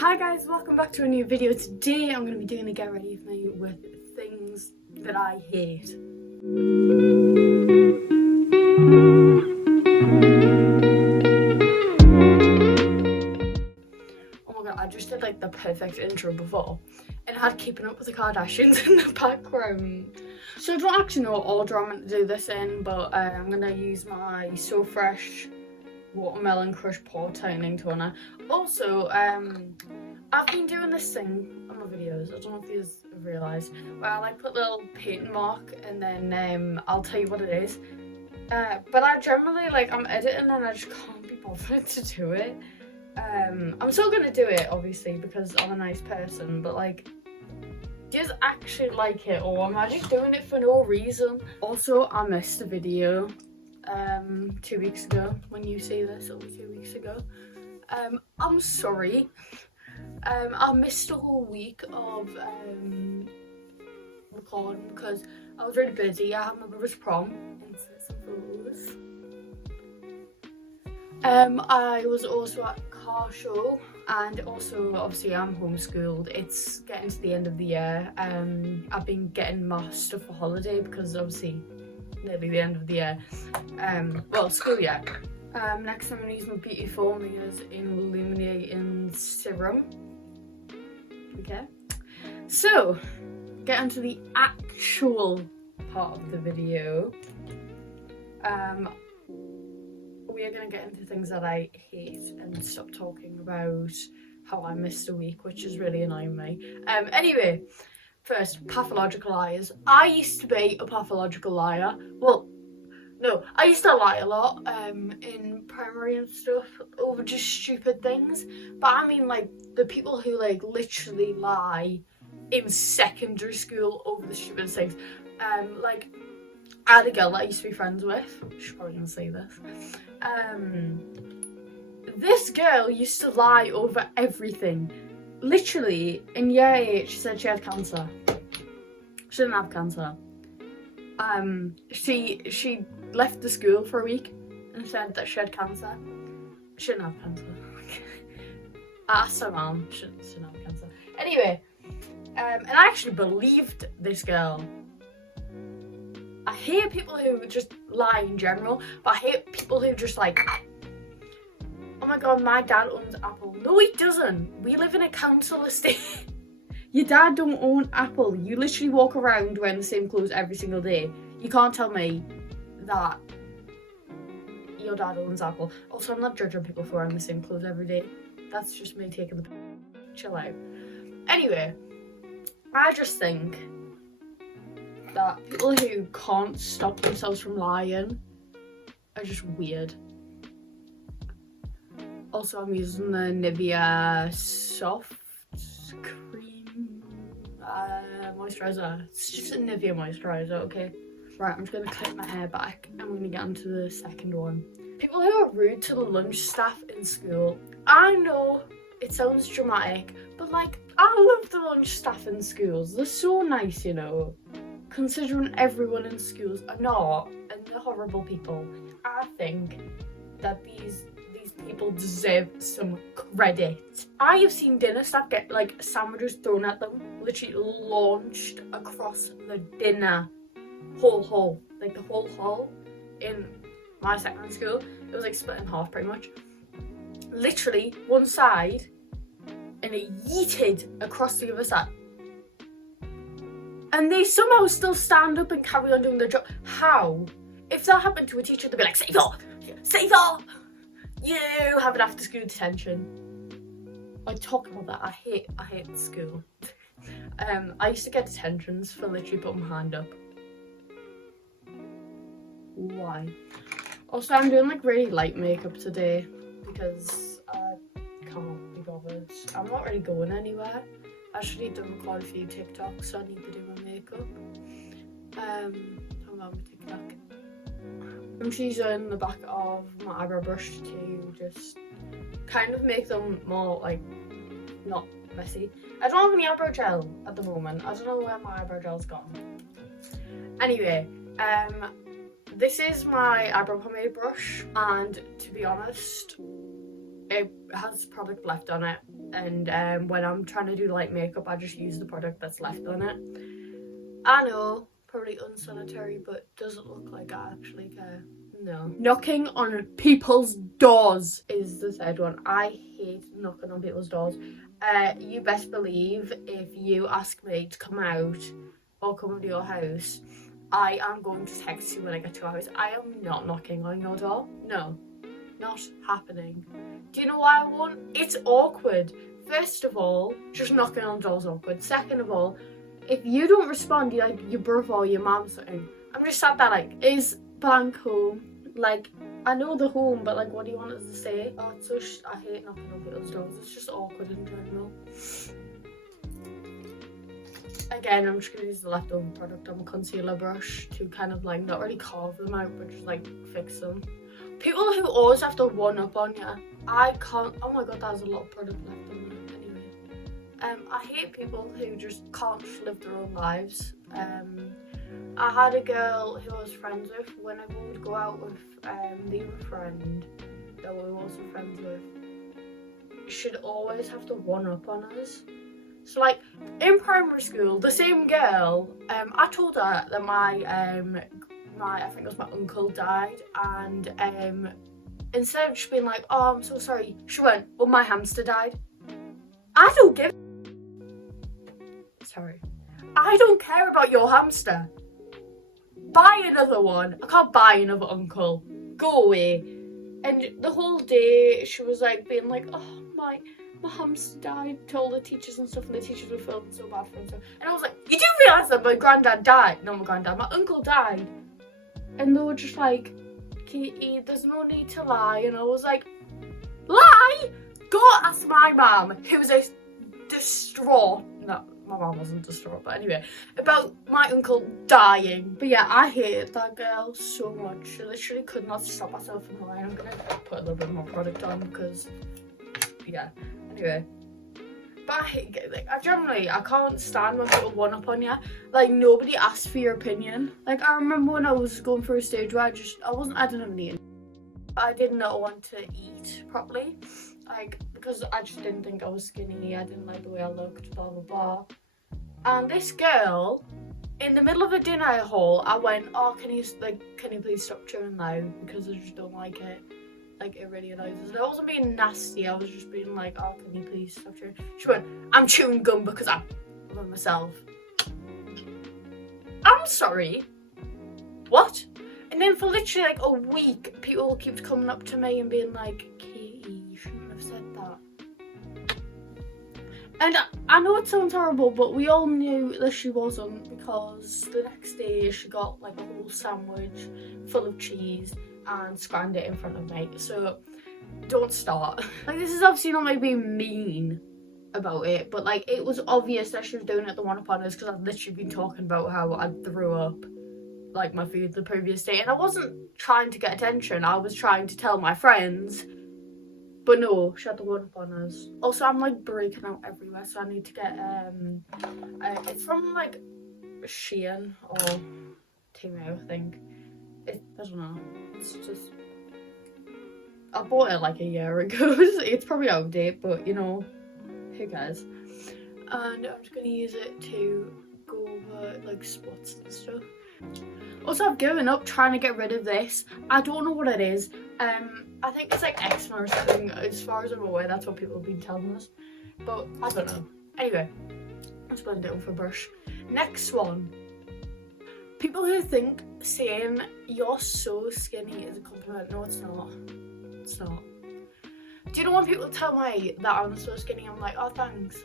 Hi guys, welcome back to a new video. Today I'm going to be doing a get ready with me with things that I hate. Oh my god, I just did like the perfect intro before and I had Keeping Up with the Kardashians in the background. So I don't actually know what order I'm going to do this in, but I'm going to use my So Fresh Watermelon Crush Pore Tightening Toner. Also, I've been doing this thing on my videos, I don't know if you have realised, where I like put a little paint mark and then I'll tell you what it is. But I generally, like, I'm editing and I just can't be bothered to do it. I'm still gonna do it, obviously, because I'm a nice person, but like, do you actually like it, or am I just doing it for no reason? Also, I missed a video 2 weeks ago. When you see this, it'll be 2 weeks ago. I'm sorry. I missed a whole week of recording because I was really busy. I had my brother's prom. Insert some photos. I was also at a car show, and also obviously I'm homeschooled. It's getting to the end of the year. I've been getting my stuff for holiday because obviously nearly the end of the year. Well, school year. Next I'm going to use my Beauty Formulas Illuminating Serum. Okay, so get onto the actual part of the video. We are going to get into things that I hate and stop talking about how I missed a week, which is really annoying me. Anyway, first, pathological liars. I used to be a pathological liar. Well, no, I used to lie a lot in primary and stuff over just stupid things. But I mean, like, the people who like literally lie in secondary school over the stupidest things. Like, I had a girl that I used to be friends with. She's probably gonna see this. This girl used to lie over everything. Literally, in year 8, she said she had cancer. She didn't have cancer. She left the school for a week and said that she had cancer. She didn't have cancer. I asked her mum, she didn't have cancer. Anyway, and I actually believed this girl. I hate people who just lie in general, but I hate people who just like, oh my god, my dad owns Apple. No, he doesn't. We live in a council estate. Your dad don't own Apple. You literally walk around wearing the same clothes every single day. You can't tell me that your dad owns Apple. Also, I'm not judging people for wearing the same clothes every day. That's just me taking the chill out. Anyway, I just think that people who can't stop themselves from lying are just weird. Also, I'm using the Nivea Soft Cream moisturizer. It's just a Nivea moisturizer, okay? Right, I'm just gonna clip my hair back and I'm gonna get onto the second one. People who are rude to the lunch staff in school. I know it sounds dramatic, but like, I love the lunch staff in schools. They're so nice, you know, considering everyone in schools are not, and they're horrible people. I think that these people deserve some credit. I have seen dinner staff get like sandwiches thrown at them, literally launched across the dinner hall, like the whole hall in my secondary school. It was like split in half pretty much. Literally one side, and it yeeted across the other side. And they somehow still stand up and carry on doing their job. How? If that happened to a teacher, they'd be like, save off! Save off! You have an after school detention. I talk about that. I hate school. I used to get detentions for literally putting my hand up. Why? Also, I'm doing like really light makeup today because I can't be bothered. I'm not really going anywhere. I actually need to record a few TikToks, so I need to do my makeup. I'm on my TikTok. I'm just using the back of my eyebrow brush to just kind of make them more like not messy. I don't have any eyebrow gel at the moment. I don't know where my eyebrow gel's gone. Anyway, this is my eyebrow pomade brush, and to be honest, it has product left on it, and when I'm trying to do light makeup, I just use the product that's left on it. I know, probably unsanitary, but doesn't look like I actually care. No. Knocking on people's doors is the third one. I hate knocking on people's doors. You best believe if you ask me to come out or come to your house, I am going to text you when I get to your house. I am not knocking on your door. No, not happening. Do you know why I won't? It's awkward. First of all, just knocking on doors is awkward. Second of all, if you don't respond, you're like your brother or your mum or something. I'm just sat there like, is blank home? Like, I know the home, but like, what do you want us to say? Oh, it's so I hate knocking on people's doors. It's just awkward in general. Again, I'm just gonna use the leftover product on my concealer brush to kind of like not really carve them out, but just like fix them. People who always have to one up on you, I can't. Oh my god, there's a lot of product left on it. Anyway, I hate people who just can't live their own lives. I had a girl who I was friends with. Whenever we would go out with the other friend that we were also friends with, she'd always have to one up on us. So like in primary school, the same girl, I told her that my I think it was my uncle died, and instead of just being like, oh, I'm so sorry, she went, well, my hamster died. I don't give. Sorry. I don't care about your hamster. Buy another one. I can't buy another uncle. Go away. And the whole day she was like being like, oh my hamster died, told the teachers and stuff, and the teachers were feeling so bad for him. And I was like, you do realise that my granddad died? No, my granddad, my uncle died. And they were just like, Katie, there's no need to lie. And I was like, lie? Go ask my mum, who was a distraught. No, my mum wasn't distraught, but anyway, about my uncle dying. But yeah, I hated that girl so much. She literally could not stop herself from lying. I'm gonna put a little bit more product on because, yeah. Anyway, but I hate like I can't stand when people one up on you. Like nobody asks for your opinion. Like I remember when I was going through a stage where I didn't have any eating. I did not want to eat properly, like because I just didn't think I was skinny. I didn't like the way I looked, blah blah blah. And this girl, in the middle of a dinner hall, I went, oh, can you please stop chewing loud because I just don't like it. Like it really annoys us. I wasn't being nasty, I was just being like, oh, can you please stop chewing? She went, I'm chewing gum because I love myself. I'm sorry. What? And then for literally like a week, people kept coming up to me and being like, Katie, you shouldn't have said that. And I know it sounds horrible, but we all knew that she wasn't, because the next day she got like a whole sandwich full of cheese and scanned it in front of me. So don't start. Like this is obviously not me being mean about it, but like it was obvious that she was doing it the one upon us, because I've literally been talking about how I threw up like my food the previous day, and I wasn't trying to get attention, I was trying to tell my friends. But no, she had the one upon us. Also, I'm like breaking out everywhere, so I need to get it's from like Shein or Temu, I think. I don't know. It's just, I bought it like a year ago. It's probably out of date, but you know, who cares? And I'm just gonna use it to go over like spots and stuff. Also, I've given up trying to get rid of this. I don't know what it is. I think it's like eczema or something. As far as I'm aware, that's what people have been telling us. But I don't know. Anyway, let's blend it with a brush. Next one. People who think saying you're so skinny is a compliment. No, it's not. It's not. Do you know when people tell me that I'm so skinny, I'm like, oh, thanks.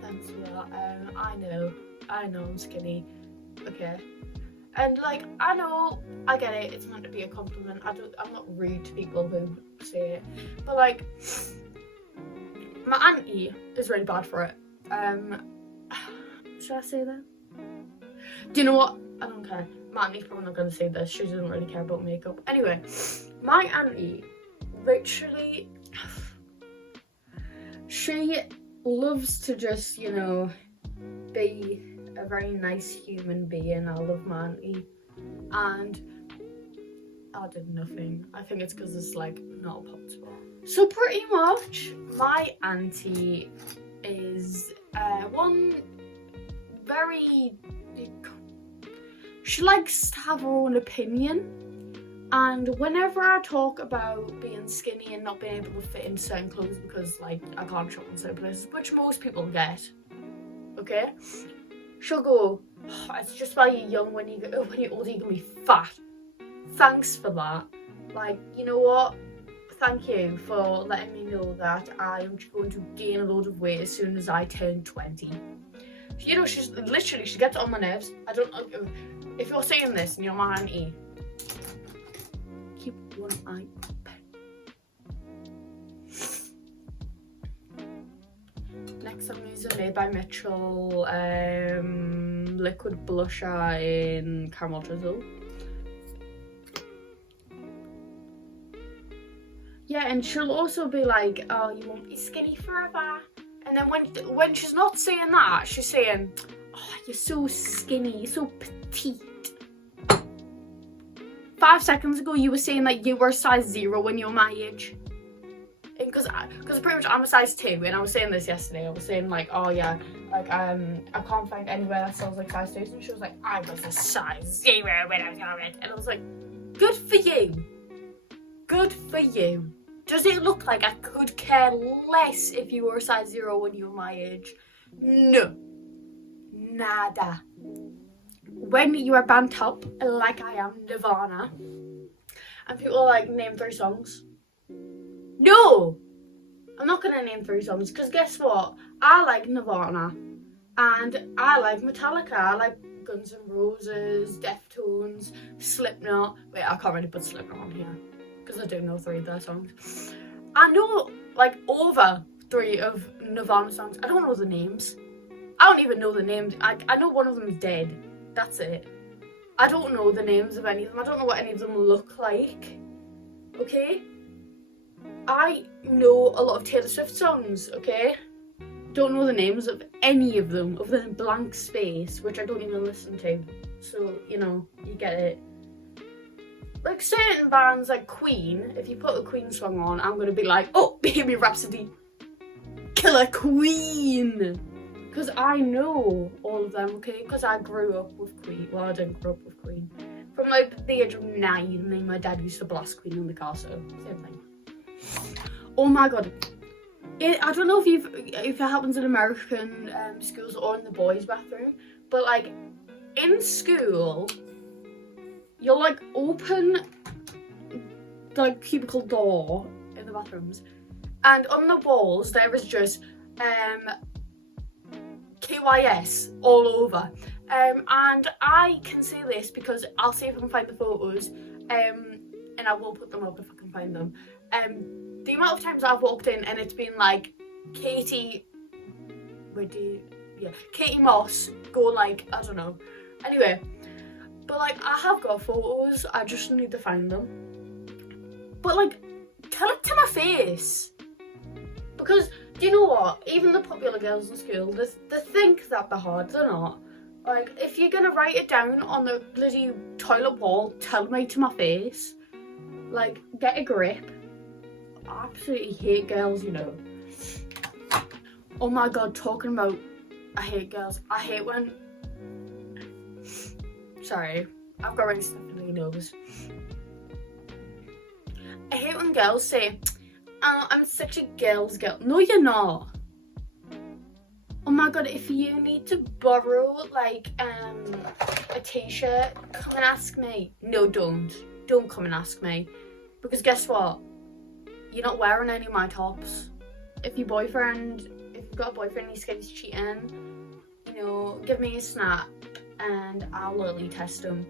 Thanks for that. I know I'm skinny. Okay. And like, I know, I get it, it's meant to be a compliment. I'm not rude to people who say it. But like, my auntie is really bad for it. Should I say that? Do you know what? I don't care. My auntie's probably not going to say this. She doesn't really care about makeup. Anyway, my auntie literally, she loves to just, you know, be a very nice human being. I love my auntie, and I did nothing. I think it's because it's like not a pop spot. So pretty much, my auntie is one very... She likes to have her own opinion. And whenever I talk about being skinny and not being able to fit in certain clothes because, like, I can't shop in certain places, which most people get, okay? She'll go, oh, it's just while you're young, when you're older, you're gonna be fat. Thanks for that. Like, you know what? Thank you for letting me know that I am going to gain a load of weight as soon as I turn 20. You know, she's literally, she gets on my nerves. I don't know if you're saying this and you're my auntie. Keep one eye open. Next I'm using Made by Mitchell liquid blusher in Caramel Drizzle. Yeah, and she'll also be like, oh, you won't be skinny forever. And then when she's not saying that, she's saying, oh, you're so skinny, you're so petite. 5 seconds ago, you were saying that you were size 0 when you were my age. Because pretty much I'm a size 2, and I was saying this yesterday. I was saying like, oh yeah, like I can't find anywhere that sells like size 2s, and she was like, I was a size 0 when I was younger, and I was like, good for you, good for you. Does it look like I could care less if you were a size 0 when you were my age? No, nada. When you are band top, like I am, Nirvana, and people are like, name 3 songs. No! I'm not going to name 3 songs, because guess what? I like Nirvana, and I like Metallica, I like Guns N' Roses, Deftones, Slipknot. Wait, I can't really put Slipknot on here, because I do know 3 of their songs. I know, like, over 3 of Nirvana songs. I don't know the names. I don't even know the names. I know one of them is dead. That's it. I don't know the names of any of them. I don't know what any of them look like. Okay? I know a lot of Taylor Swift songs, okay? Don't know the names of any of them, other than Blank Space, which I don't even listen to. So, you know, you get it. Like certain bands like Queen, if you put a Queen song on, I'm gonna be like, oh, Bohemian Rhapsody, Killer Queen! Because I know all of them, okay? Because I grew up with Queen. Well, I didn't grow up with Queen. From like the age of 9, and my dad used to blast Queen in the car, so same thing. Oh my god. I don't know if it happens in American schools or in the boys' bathroom, but like in school, you'll like open the cubicle door in the bathrooms, and on the walls there is just KYS all over. And I can say this because I'll see if I can find the photos, and I will put them up if I can find them. The amount of times I've walked in and it's been like Katie Moss go like, I don't know. Anyway, but like I have got photos, I just need to find them. But like, tell it to my face. Because, do you know what? Even the popular girls in school, they think that they're hard, they're not. Like, if you're gonna write it down on the bloody toilet wall, tell me to my face. Like, get a grip. I absolutely hate girls, you know. Oh my god, talking about I hate girls. I hate when... Sorry, I've got really sniffly nose. I hate when girls say, oh, I'm such a girl's girl. No, you're not. Oh my god, if you need to borrow like a t-shirt, come and ask me. No, don't. Don't come and ask me. Because guess what? You're not wearing any of my tops. If you've got a boyfriend and he's cheating, you know, give me a snap and I'll literally test him.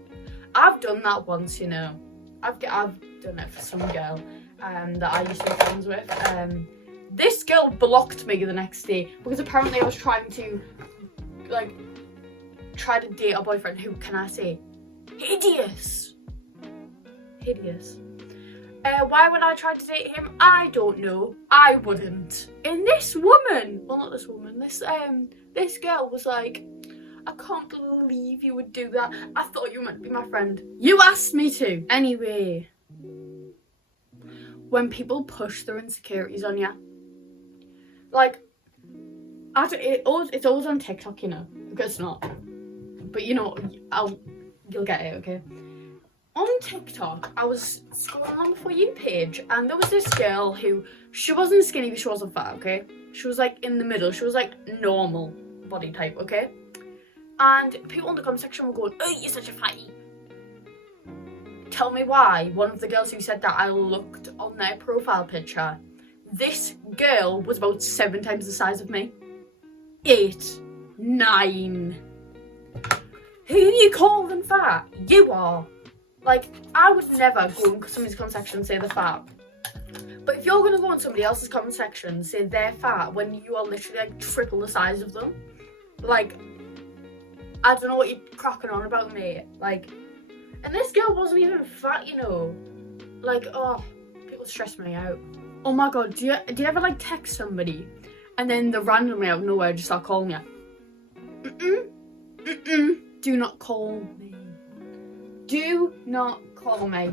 I've done that once, you know. I've done it for some girl that I used to be friends with. This girl blocked me the next day because apparently I was trying to date a boyfriend who, can I say, hideous. Hideous. Why would I try to date him? I don't know. I wouldn't. And this woman, well, not this woman, this girl was like, I can't believe you would do that. I thought you were meant to be my friend. You asked me to. Anyway, when people push their insecurities on you. Like, it's always on TikTok, you know, because it's not. But you know, you'll get it, okay? On TikTok, I was scrolling on the For You page, and there was this girl who, she wasn't skinny, but she wasn't fat, okay? She was like in the middle. She was like normal body type, okay? And people in the comment section were going, "Oh, you're such a fatty." Tell me why. One of the girls who said that, I looked on their profile picture. This girl was about 7 times the size of me. 8, 9. Who you calling fat? You are. Like, I would never go in somebody's comment section and say they're fat. But if you're going to go in somebody else's comment section and say they're fat when you are literally like triple the size of them, like, I don't know what you're cracking on about, mate. Like, and this girl wasn't even fat, you know. Like, oh, people stress me out. Oh my god, do you ever like text somebody and then they randomly out of nowhere just start calling you? Do not call me. Do not call me.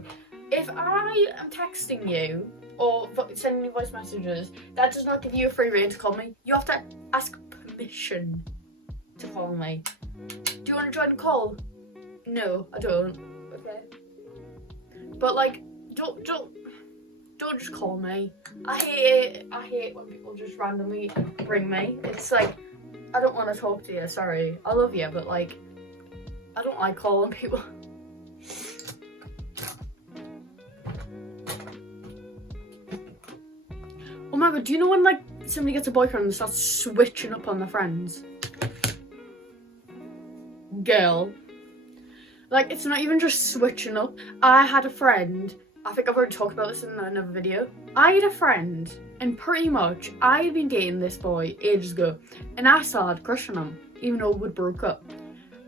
If I am texting you or sending you voice messages, that does not give you a free rein to call me. You have to ask permission to call me. Do you want to join the call? No, I don't. Okay. But like, don't just call me. I hate when people just randomly ring me. It's like, I don't want to talk to you. Sorry, I love you, but like, I don't like calling people. Oh my god, do you know when like somebody gets a boyfriend and starts switching up on their friends? Girl. Like, it's not even just switching up. I had a friend, I think I've already talked about this in another video. I had a friend, and pretty much I had been dating this boy ages ago, and I still had a crush on him, even though we broke up.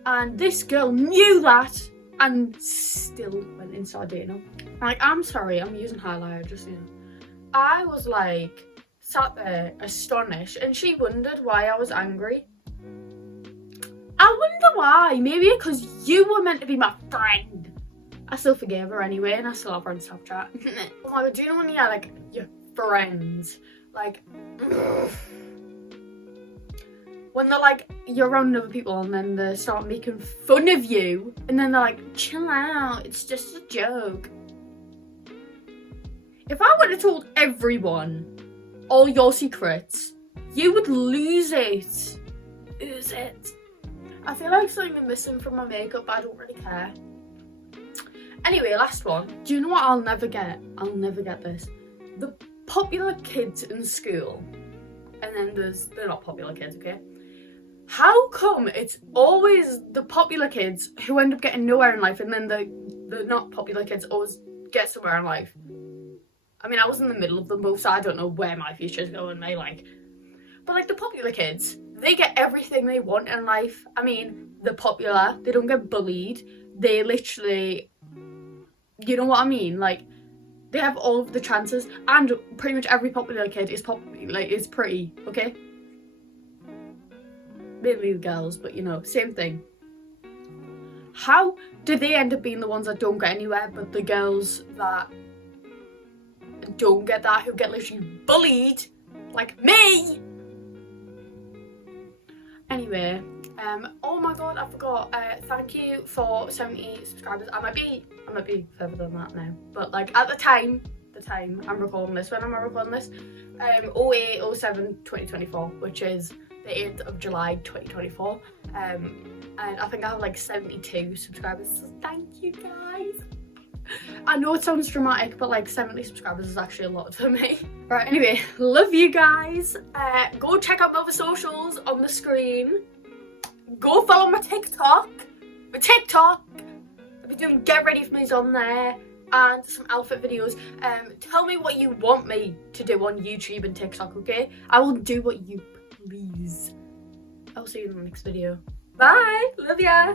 And this girl knew that and still went and started dating him. Like, I'm sorry, I'm using highlighter, just, you know. I was like, sat there astonished, and she wondered why I was angry. I wonder why. Maybe because you were meant to be my friend. I still forgave her anyway, and I still have her on Snapchat. Oh my god, do you know when you're like your friends? Like, when they're like, you're around other people and then they start making fun of you, and then they're like, chill out, it's just a joke. If I would have told everyone all your secrets, you would lose it. Lose it. I feel like something is missing from my makeup, but I don't really care. Anyway, last one. Do you know what I'll never get? I'll never get this. The popular kids in school. And then they're not popular kids, okay? How come it's always the popular kids who end up getting nowhere in life, and then the not popular kids always get somewhere in life? I mean, I was in the middle of them both, so I don't know where my future's going, mate, like. But like, the popular kids, they get everything they want in life. I mean, they're popular, they don't get bullied, they literally, you know what I mean? Like, they have all of the chances, and pretty much every popular kid is pretty, okay? Mainly the girls, but you know, same thing. How do they end up being the ones that don't get anywhere, but the girls that don't get that, who get literally bullied, like me? Anyway, oh my god, I forgot. Thank you for 70 subscribers. I might be further than that now, but like at the time I'm recording this, when am I recording this? 08/07/2024, which is the 8th of July 2024. And I think I have like 72 subscribers. So thank you guys. I know it sounds dramatic, but like 70 subscribers is actually a lot for me. Right, anyway, love you guys. Go check out my other socials on the screen. Go follow my TikTok. I'll be doing get ready for me's on there and some outfit videos. Tell me what you want me to do on YouTube and TikTok, okay? I will do what you please. I'll see you in the next video. Bye, love ya.